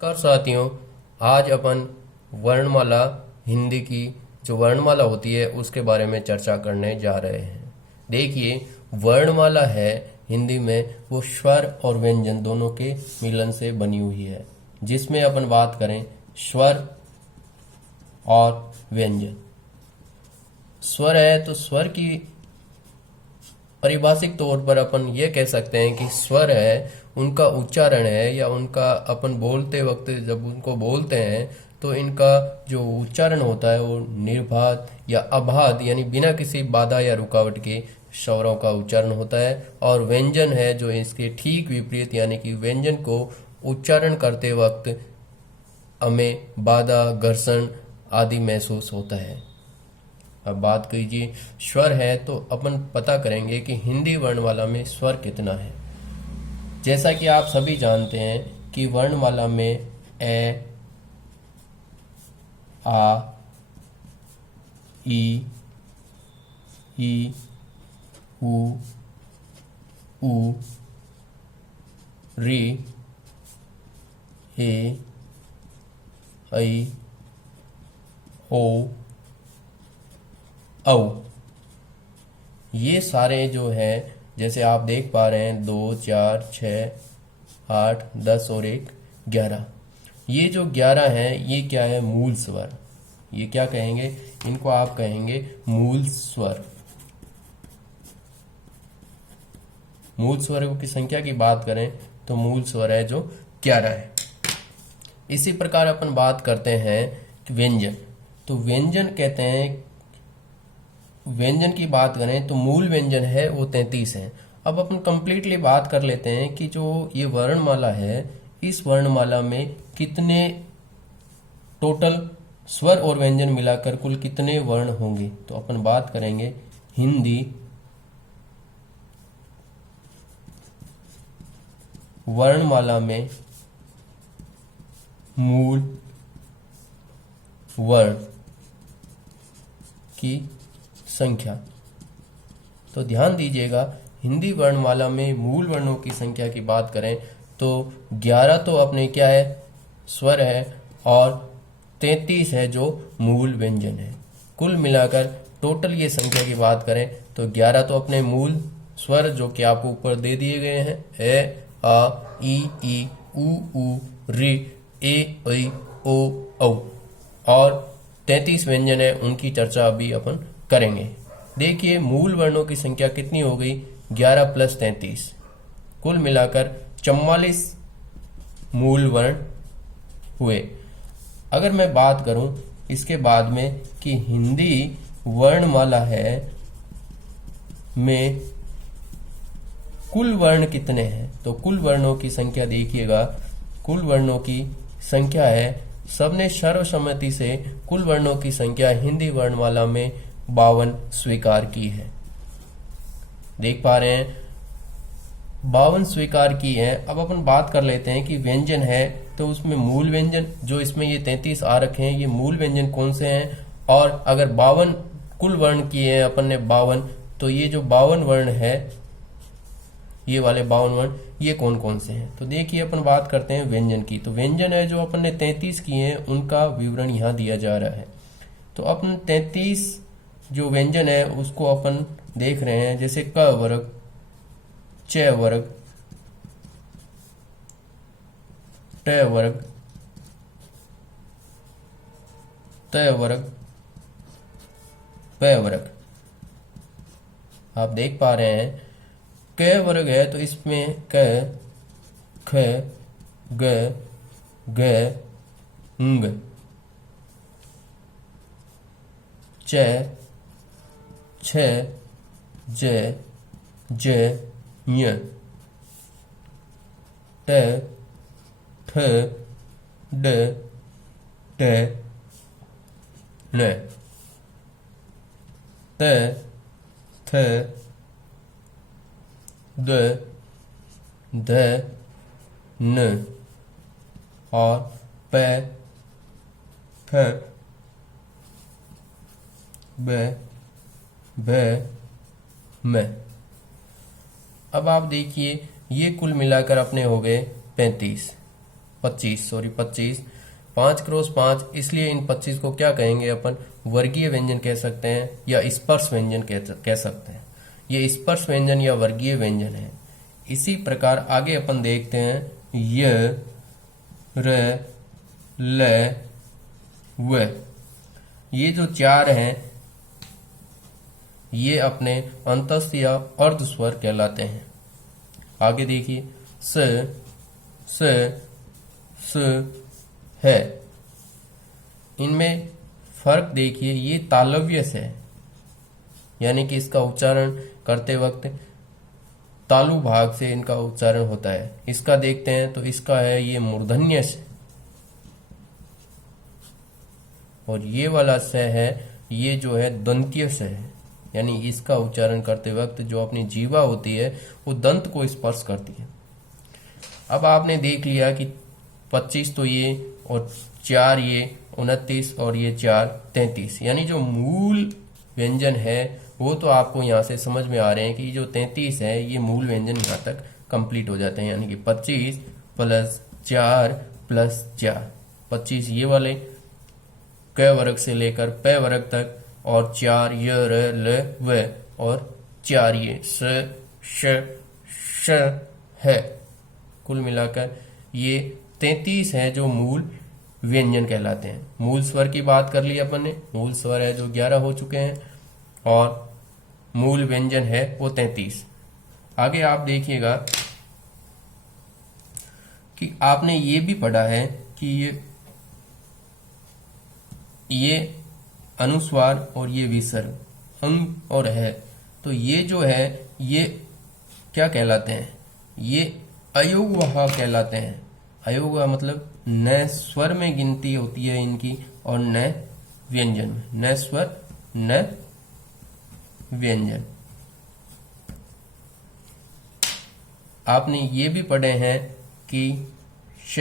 नमस्कार साथियों। आज अपन वर्णमाला हिंदी की जो वर्णमाला होती है उसके बारे में चर्चा करने जा रहे हैं। देखिए, वर्णमाला है हिंदी में वो स्वर और व्यंजन दोनों के मिलन से बनी हुई है, जिसमें अपन बात करें स्वर और व्यंजन। स्वर है तो स्वर की पारिभाषिक तौर पर अपन ये कह सकते हैं कि स्वर है उनका उच्चारण है, या उनका अपन बोलते वक्त जब उनको बोलते हैं तो इनका जो उच्चारण होता है वो निर्बाध या अबाध यानी बिना किसी बाधा या रुकावट के स्वरों का उच्चारण होता है। और व्यंजन है जो इसके ठीक विपरीत, यानी कि व्यंजन को उच्चारण करते वक्त हमें बाधा, घर्षण आदि महसूस होता है। अब बात कीजिए स्वर है तो अपन पता करेंगे कि हिंदी वर्णमाला में स्वर कितना है। जैसा कि आप सभी जानते हैं कि वर्णमाला में ए, आ, ई, उ, री, ए, ऐ, ओ, औ, ये सारे जो है जैसे आप देख पा रहे हैं 2, 4, 6, 8, 10 और 1, 11। ये जो 11 हैं ये क्या है? मूल स्वर। ये क्या कहेंगे? इनको आप कहेंगे मूल स्वर। मूल स्वरों की संख्या की बात करें तो मूल स्वर है जो 11 है। इसी प्रकार अपन बात करते हैं व्यंजन। तो व्यंजन कहते हैं, व्यंजन की बात करें तो मूल व्यंजन है वो 33 है। अब अपन कंप्लीटली बात कर लेते हैं कि जो ये वर्णमाला है इस वर्णमाला में कितने टोटल स्वर और व्यंजन मिलाकर कुल कितने वर्ण होंगे। तो अपन बात करेंगे हिंदी वर्णमाला में मूल वर्ण की संख्या। तो ध्यान दीजिएगा, हिंदी वर्णमाला में मूल वर्णों की संख्या की बात करें तो 11 तो अपने क्या है? स्वर है, और 33 है जो मूल व्यंजन है। कुल मिलाकर टोटल ये संख्या की बात करें तो 11 तो अपने मूल स्वर जो कि आपको ऊपर दे दिए गए हैं, ए, आ, ई, उ, री, ए, ऐ, ओ, औ, और 33 व्यंजन है उनकी चर्चा अभी अपन करेंगे। देखिए मूल वर्णों की संख्या कितनी हो गई? 11 + 33, कुल मिलाकर 44 मूल वर्ण हुए। अगर मैं बात करूं इसके बाद में कि हिंदी वर्णमाला है में कुल वर्ण कितने हैं, तो कुल वर्णों की संख्या देखिएगा। कुल वर्णों की संख्या है, सबने सर्वसम्मति से कुल वर्णों की संख्या हिंदी वर्णमाला में 52 स्वीकार की है। देख पा रहे हैं 52 स्वीकार की है। अब अपन बात कर लेते हैं कि व्यंजन है तो उसमें मूल व्यंजन जो इसमें ये 33 आ रखे हैं, ये मूल व्यंजन कौन से हैं। और अगर 52 कुल वर्ण किए हैं अपन ने 52, तो ये जो 52 वर्ण है, ये वाले 52 वर्ण ये कौन कौन से हैं। तो देखिए अपन बात करते हैं व्यंजन की। तो व्यंजन है जो अपन ने 33 किए हैं उनका विवरण यहाँ दिया जा रहा है। तो अपन 33 जो व्यंजन है उसको अपन देख रहे हैं, जैसे क वर्ग, च वर्ग, ट वर्ग, त वर्ग, प वर्ग। आप देख पा रहे हैं क वर्ग है तो इसमें क, ख, ग, घ, ङ, च, छ, ज, ज, ञ, ट, ठ, ड, ट, ण, त, थ, द, ध, न, और प, फ, ब, भ, म। अब आप देखिए ये कुल मिलाकर अपने हो गए 35। 25 5x5 इसलिए इन 25 को क्या कहेंगे अपन, वर्गीय व्यंजन कह सकते हैं या स्पर्श व्यंजन कह सकते हैं। ये स्पर्श व्यंजन या वर्गीय व्यंजन है। इसी प्रकार आगे अपन देखते हैं य र ल व, ये जो चार हैं ये अपने अंतस्थ या अर्ध स्वर कहलाते हैं। आगे देखिए स स है, इनमें फर्क देखिए, ये तालव्य से है, यानी कि इसका उच्चारण करते वक्त तालु भाग से इनका उच्चारण होता है। इसका देखते हैं तो इसका है ये मूर्धन्य से, और ये वाला स है ये जो है दंत्य से है, यानी इसका उच्चारण करते वक्त जो अपनी जीवा होती है वो दंत को स्पर्श करती है। अब आपने देख लिया कि 25 तो ये और 4 ये 29 और ये 4 33, यानी जो मूल व्यंजन है वो तो आपको यहाँ से समझ में आ रहे हैं कि जो 33 है ये मूल व्यंजन यहाँ तक कंप्लीट हो जाते हैं, यानी कि 25 प्लस 4 प्लस 4, 25 ये वाले क वर्ग से लेकर प वर्ग तक, और 4 य र ल व, और 4 ये स श श है। कुल मिलाकर ये 33 है जो मूल व्यंजन कहलाते हैं। मूल स्वर की बात कर ली अपन ने, मूल स्वर है जो 11 हो चुके हैं और मूल व्यंजन है वो 33। आगे आप देखिएगा कि आपने ये भी पढ़ा है कि ये अनुस्वार और ये विसर्ग, अंग और है, तो ये जो है ये क्या कहलाते हैं, ये अयोगवाह कहलाते हैं। अयोगवाह मतलब न स्वर में गिनती होती है इनकी और न व्यंजन में, न स्वर न व्यंजन। आपने ये भी पढ़े हैं कि श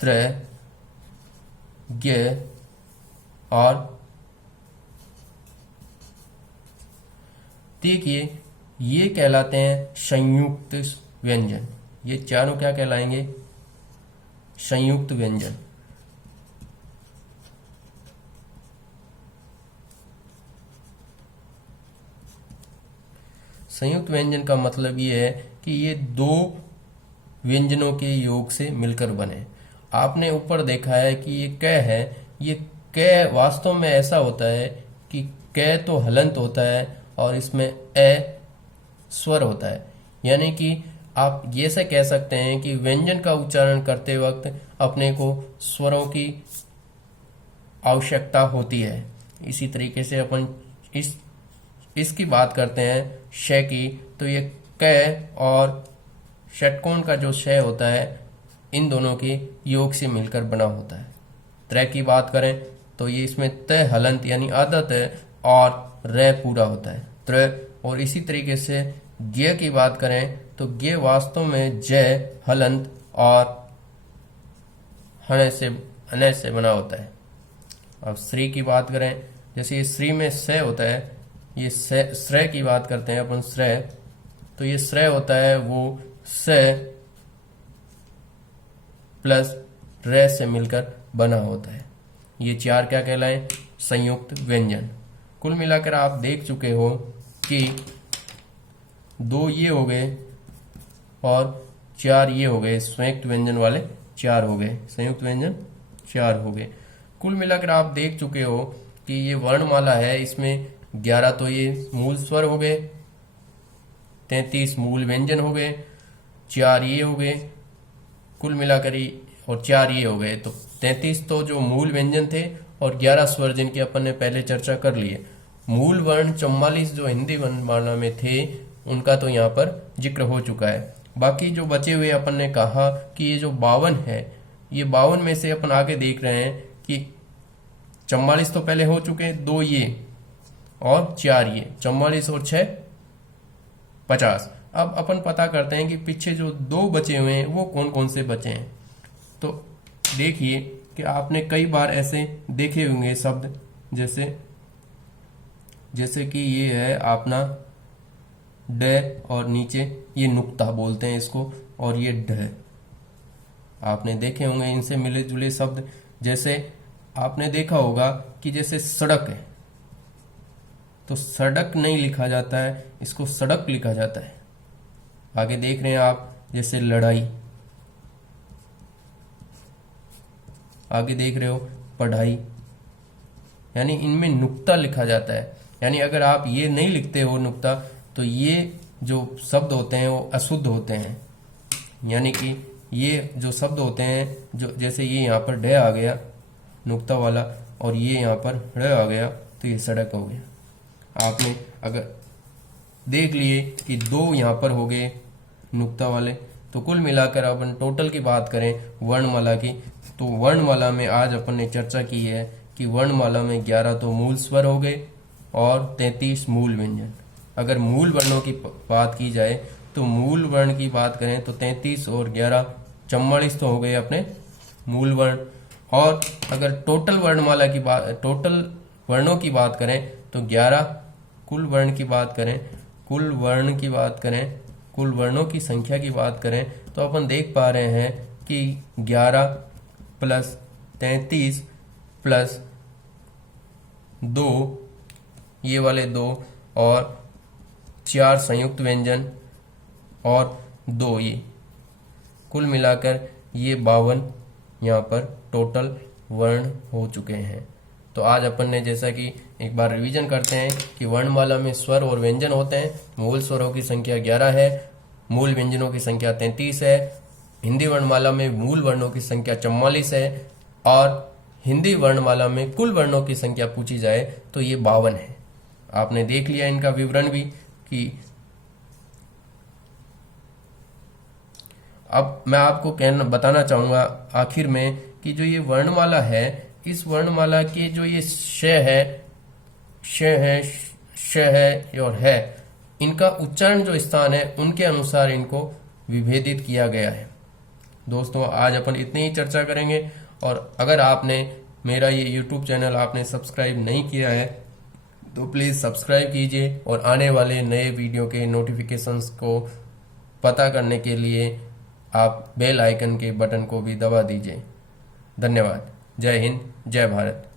त्र ज्ञ और देखिए ये कहलाते हैं संयुक्त व्यंजन। ये चारों क्या कहलाएंगे, संयुक्त व्यंजन। संयुक्त व्यंजन का मतलब ये है कि ये दो व्यंजनों के योग से मिलकर बने। आपने ऊपर देखा है कि ये क है, ये क वास्तव में ऐसा होता है कि क तो हलंत होता है और इसमें ए स्वर होता है, यानी कि आप ये से कह सकते हैं कि व्यंजन का उच्चारण करते वक्त अपने को स्वरों की आवश्यकता होती है। इसी तरीके से अपन इसकी बात करते हैं श की, तो ये क और षटकोण का जो श होता है इन दोनों के योग से मिलकर बना होता है। त्र की बात करें तो ये इसमें त हलंत यानी आदत है और र पूरा होता है त्र। और इसी तरीके से ज्ञ की बात करें तो ज्ञ वास्तव में जय हलंत और हन से बना होता है। अब श्री की बात करें, जैसे ये श्री में स होता है, ये श्रय की बात करते हैं अपन श्रय, तो ये श्रय होता है वो स प्लस र से मिलकर बना होता है। ये चार क्या कहलाए, संयुक्त व्यंजन। कुल मिलाकर आप देख चुके हो कि दो ये हो गए और चार ये हो गए, संयुक्त व्यंजन वाले चार हो गए, संयुक्त व्यंजन चार हो गए। कुल मिलाकर आप देख चुके हो कि ये वर्णमाला है, इसमें 11 तो ये मूल स्वर हो गए, 33 मूल व्यंजन हो गए, 4 ये हो गए, कुल मिलाकर और 4 ये हो गए। तो 33 तो जो मूल व्यंजन थे और 11 स्वर जिनकी अपन ने पहले चर्चा कर ली है। मूल वर्ण 44 जो हिंदी वर्णमाला में थे उनका तो यहाँ पर जिक्र हो चुका है। बाकी जो बचे हुए अपन ने कहा कि ये जो 52 है, ये 52 में से अपन आगे देख रहे हैं कि 44 तो पहले हो चुके, 2 ये और 4 ये, 44 और 6 50। अब अपन पता करते हैं कि पीछे जो 2 बचे हुए हैं वो कौन कौन से बचे हैं। तो देखिए कि आपने कई बार ऐसे देखे होंगे शब्द, जैसे कि ये है अपना ड और नीचे ये नुक्ता बोलते हैं इसको, और ये ढ। आपने देखे होंगे इनसे मिले जुले शब्द, जैसे आपने देखा होगा कि जैसे सड़क है तो सड़क नहीं लिखा जाता है, इसको सड़क लिखा जाता है। आगे देख रहे हैं आप, जैसे लड़ाई, आगे देख रहे हो पढ़ाई, यानी इनमें नुक्ता लिखा जाता है। यानी अगर आप ये नहीं लिखते हो नुक्ता, तो ये जो शब्द होते हैं वो अशुद्ध होते हैं। यानी कि ये जो शब्द होते हैं, जो जैसे ये यहाँ पर ड आ गया नुक्ता वाला और ये यहाँ पर ड़ आ गया, तो ये सड़क हो गया। आपने अगर देख लिए कि दो यहाँ पर हो गए नुक्ता वाले, तो कुल मिलाकर अपन टोटल की बात करें वर्णमाला की, तो वर्णमाला में आज अपन ने चर्चा की है कि वर्णमाला में 11 तो मूल स्वर हो गए और 33 मूल व्यंजन। अगर मूल वर्णों की बात की जाए तो मूल वर्ण की बात करें तो 33 और 11 44 तो हो गए अपने मूल वर्ण। और अगर टोटल वर्णमाला की बात, टोटल वर्णों की बात करें तो 11 कुल वर्ण की बात करें, कुल वर्ण की बात करें, कुल वर्णों की संख्या की बात करें तो अपन देख पा रहे हैं कि 11 प्लस 33 प्लस 2, ये वाले 2 और 4 संयुक्त व्यंजन और 2 ये, कुल मिलाकर ये 52 यहाँ पर टोटल वर्ण हो चुके हैं। तो आज अपन ने जैसा कि एक बार रिवीजन करते हैं कि वर्णमाला में स्वर और व्यंजन होते हैं। मूल स्वरों की संख्या 11 है, मूल व्यंजनों की संख्या 33 है, हिंदी वर्णमाला में मूल वर्णों की संख्या 44 है और हिंदी वर्णमाला में कुल वर्णों की संख्या पूछी जाए तो ये 52 है। आपने देख लिया इनका विवरण भी कि अब मैं आपको बताना चाहूंगा आखिर में कि जो ये वर्णमाला है, इस वर्णमाला के जो ये श है और है, इनका उच्चारण जो स्थान है उनके अनुसार इनको विभेदित किया गया है। दोस्तों आज अपन इतनी ही चर्चा करेंगे और अगर आपने मेरा ये YouTube चैनल आपने सब्सक्राइब नहीं किया है तो प्लीज़ सब्सक्राइब कीजिए और आने वाले नए वीडियो के नोटिफिकेशंस को पता करने के लिए आप बेल आइकन के बटन को भी दबा दीजिए। धन्यवाद। जय हिंद, जय भारत।